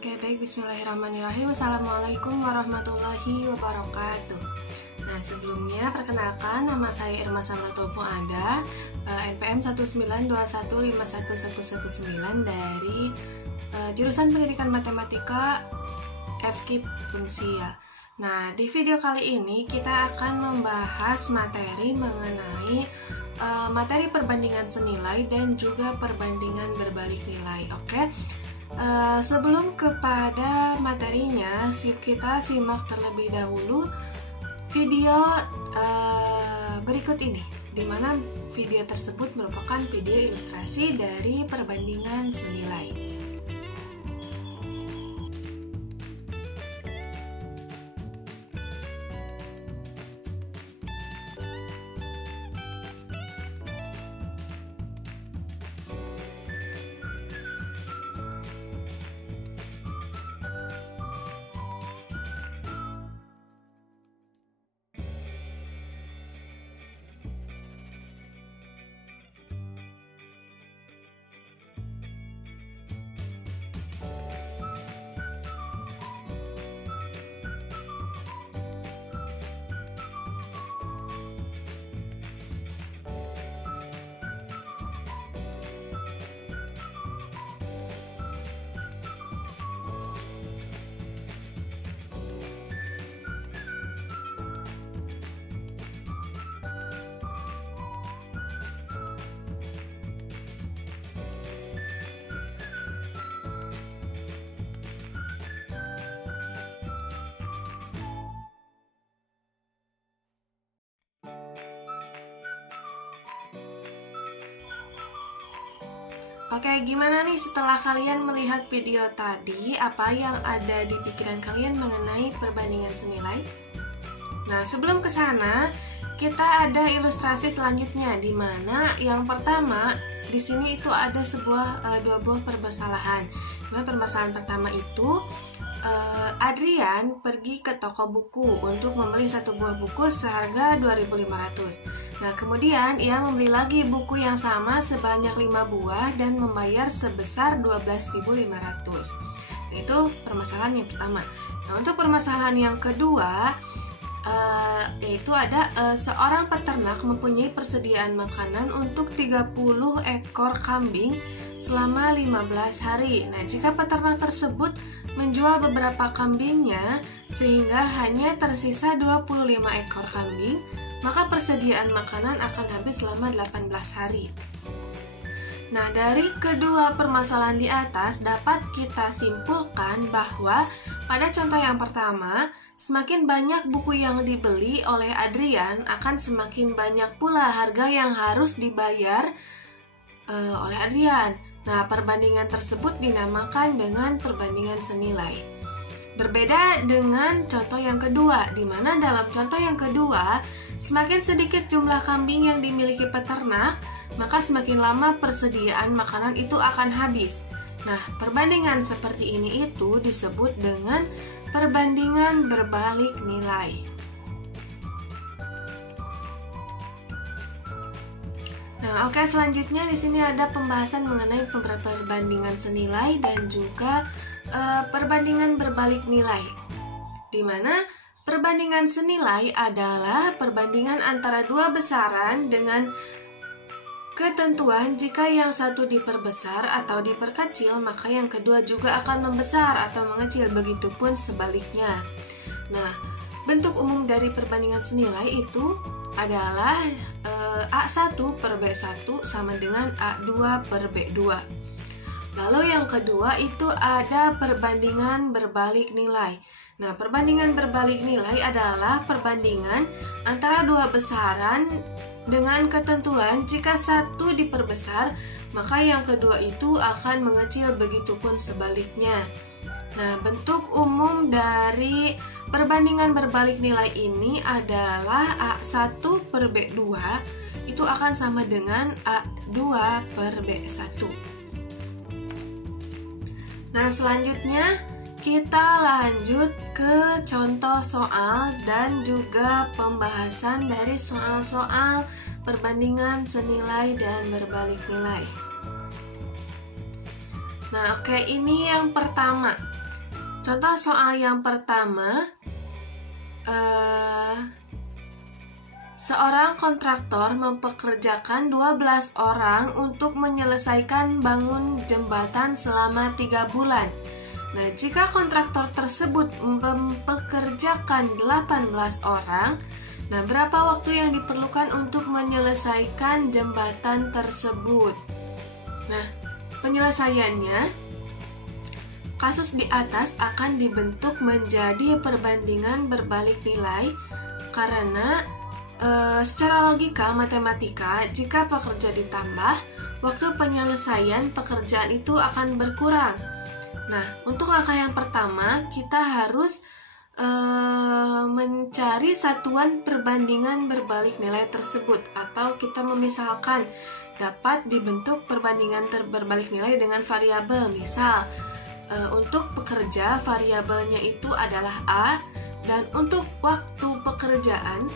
Oke, baik. Bismillahirrahmanirrahim. Assalamualaikum warahmatullahi wabarakatuh. Nah, sebelumnya perkenalkan, nama saya Irma Samratulfu Ada, NPM 192151119 dari jurusan Pendidikan Matematika FKIP Unsia. Nah, di video kali ini kita akan membahas materi mengenai materi perbandingan senilai dan juga perbandingan berbalik nilai. Oke. Sebelum kepada materinya, kita simak terlebih dahulu video berikut ini, di mana video tersebut merupakan video ilustrasi dari perbandingan senilai. Oke, gimana nih setelah kalian melihat video tadi? Apa yang ada di pikiran kalian mengenai perbandingan senilai? Nah, sebelum ke sana, kita ada ilustrasi selanjutnya, di mana yang pertama di sini itu ada dua buah permasalahan. Nah, permasalahan pertama itu Adrian pergi ke toko buku untuk membeli satu buah buku seharga 2.500. Nah, kemudian ia membeli lagi buku yang sama sebanyak 5 buah dan membayar sebesar 12.500. Nah, itu permasalahan yang pertama. Nah, untuk permasalahan yang kedua, yaitu ada seorang peternak mempunyai persediaan makanan untuk 30 ekor kambing selama 15 hari. Nah, jika peternak tersebut menjual beberapa kambingnya sehingga hanya tersisa 25 ekor kambing, maka persediaan makanan akan habis selama 18 hari. Nah, dari kedua permasalahan di atas dapat kita simpulkan bahwa pada contoh yang pertama, semakin banyak buku yang dibeli oleh Adrian, akan semakin banyak pula harga yang harus dibayar oleh Adrian. Nah, perbandingan tersebut dinamakan dengan perbandingan senilai. Berbeda dengan contoh yang kedua, di mana dalam contoh yang kedua, semakin sedikit jumlah kambing yang dimiliki peternak, maka semakin lama persediaan makanan itu akan habis. Nah, perbandingan seperti ini itu disebut dengan perbandingan berbalik nilai. Nah, oke, selanjutnya di sini ada pembahasan mengenai perbandingan senilai dan juga perbandingan berbalik nilai. Di mana perbandingan senilai adalah perbandingan antara dua besaran dengan ketentuan jika yang satu diperbesar atau diperkecil, maka yang kedua juga akan membesar atau mengecil, begitupun sebaliknya. Nah, bentuk umum dari perbandingan senilai itu adalah A1 per B1 sama dengan A2 per B2. Lalu yang kedua itu ada perbandingan berbalik nilai. Nah, perbandingan berbalik nilai adalah perbandingan antara dua besaran dengan ketentuan jika satu diperbesar, maka yang kedua itu akan mengecil, begitupun sebaliknya. Nah, bentuk umum dari perbandingan berbalik nilai ini adalah A1 per B2 itu akan sama dengan A2 per B1. Nah, selanjutnya kita lanjut ke contoh soal dan juga pembahasan dari soal-soal perbandingan senilai dan berbalik nilai. Nah, oke, ini yang pertama. Contoh soal yang pertama, seorang kontraktor mempekerjakan 12 orang untuk menyelesaikan bangun jembatan selama 3 bulan. Nah, jika kontraktor tersebut mempekerjakan 18 orang, nah berapa waktu yang diperlukan untuk menyelesaikan jembatan tersebut? Nah, penyelesaiannya, kasus di atas akan dibentuk menjadi perbandingan berbalik nilai karena secara logika matematika, jika pekerja ditambah, waktu penyelesaian pekerjaan itu akan berkurang. Nah, untuk langkah yang pertama, kita harus mencari satuan perbandingan berbalik nilai tersebut, atau kita memisalkan dapat dibentuk perbandingan berbalik nilai dengan variabel. Misal, untuk pekerja variabelnya itu adalah A, dan untuk waktu pekerjaan,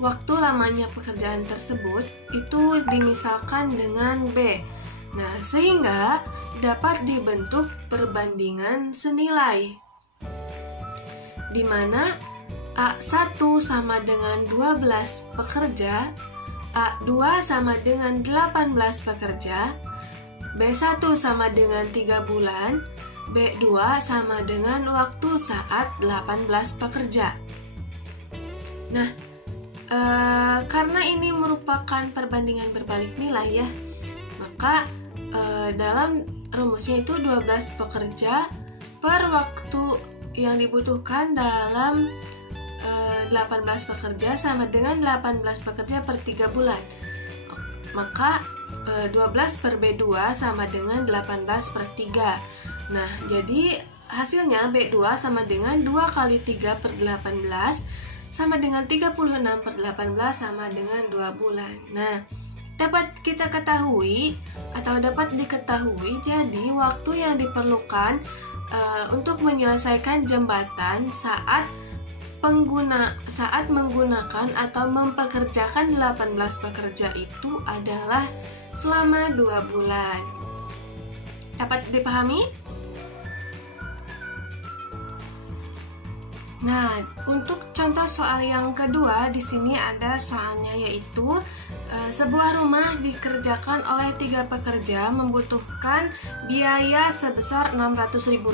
waktu lamanya pekerjaan tersebut itu dimisalkan dengan B. Nah, sehingga dapat dibentuk perbandingan senilai, di mana A1 sama dengan 12 pekerja, A2 sama dengan 18 pekerja, B1 sama dengan 3 bulan, B2 sama dengan waktu saat 18 pekerja. Nah, karena ini merupakan perbandingan berbalik nilai ya, maka dalam rumusnya itu 12 pekerja per waktu yang dibutuhkan dalam 18 pekerja sama dengan 18 pekerja per 3 bulan. Maka 12 per B2 sama dengan 18 per 3. Nah, jadi hasilnya B2 sama dengan 2 kali 3 per 18 sama dengan 36 per 18 sama dengan 2 bulan. Nah, dapat kita ketahui atau dapat diketahui, jadi waktu yang diperlukan untuk menyelesaikan jembatan saat menggunakan atau mempekerjakan 18 pekerja itu adalah selama 2 bulan. Dapat dipahami? Nah, untuk contoh soal yang kedua di sini ada soalnya, yaitu sebuah rumah dikerjakan oleh 3 pekerja membutuhkan biaya sebesar Rp600.000.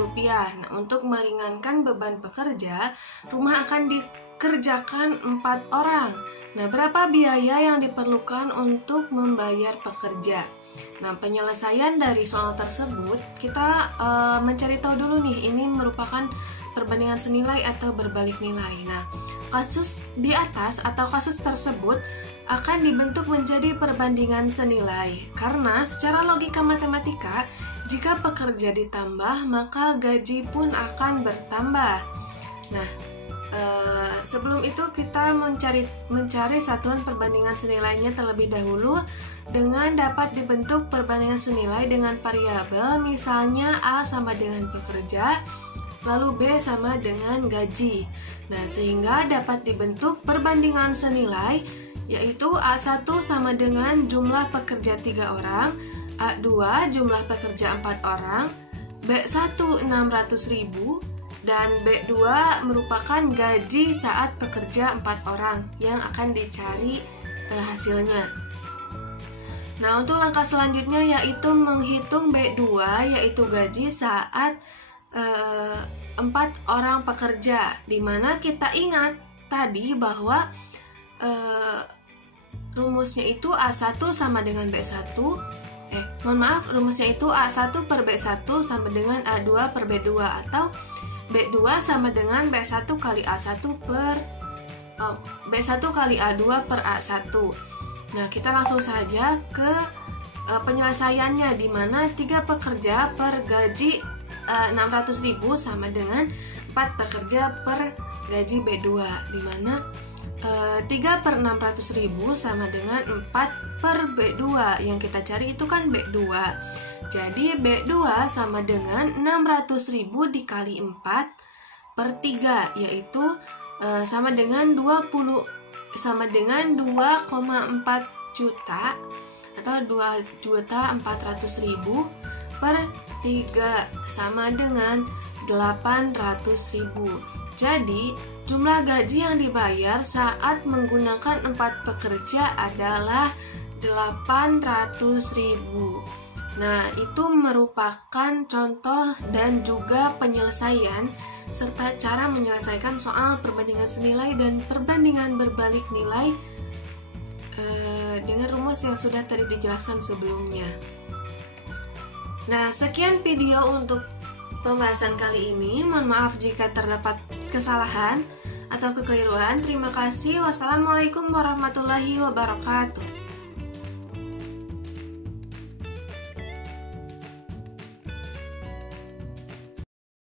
Nah, untuk meringankan beban pekerja, rumah akan dikerjakan 4 orang. Nah, berapa biaya yang diperlukan untuk membayar pekerja? Nah, penyelesaian dari soal tersebut kita mencari tahu dulu nih, ini merupakan perbandingan senilai atau berbalik nilai. Nah, kasus di atas atau kasus tersebut akan dibentuk menjadi perbandingan senilai karena secara logika matematika, jika pekerja ditambah maka gaji pun akan bertambah. Nah, sebelum itu kita mencari satuan perbandingan senilainya terlebih dahulu dengan dapat dibentuk perbandingan senilai dengan variabel, misalnya A sama dengan pekerja, lalu B sama dengan gaji. Nah, sehingga dapat dibentuk perbandingan senilai, yaitu A1 sama dengan jumlah pekerja 3 orang, A2 jumlah pekerja 4 orang, B1 Rp600.000, dan B2 merupakan gaji saat pekerja 4 orang yang akan dicari hasilnya. Nah, untuk langkah selanjutnya yaitu menghitung B2, yaitu gaji saat 4 orang pekerja, dimana kita ingat tadi bahwa rumusnya itu A1 sama dengan B1, rumusnya itu A1 per B1 sama dengan A2 per B2, atau B2 sama dengan B1 kali A1 per B1 kali A2 per A1. Nah, kita langsung saja ke penyelesaiannya, dimana 3 pekerja per gaji Rp600.000 sama dengan 4 pekerja per gaji B2, dimana 3 per Rp600.000 sama dengan 4 per B2. Yang kita cari itu kan B2. Jadi B2 sama dengan Rp600.000 dikali 4 per 3, yaitu sama dengan 2,4 juta atau 2.400.000 per 3 sama dengan 800.000. Jadi, jumlah gaji yang dibayar saat menggunakan 4 pekerja adalah 800.000. Nah, itu merupakan contoh dan juga penyelesaian serta cara menyelesaikan soal perbandingan senilai dan perbandingan berbalik nilai dengan rumus yang sudah tadi dijelaskan sebelumnya. Nah, sekian video untuk pembahasan kali ini. Mohon maaf jika terdapat kesalahan atau kekeliruan. Terima kasih. Wassalamualaikum warahmatullahi wabarakatuh.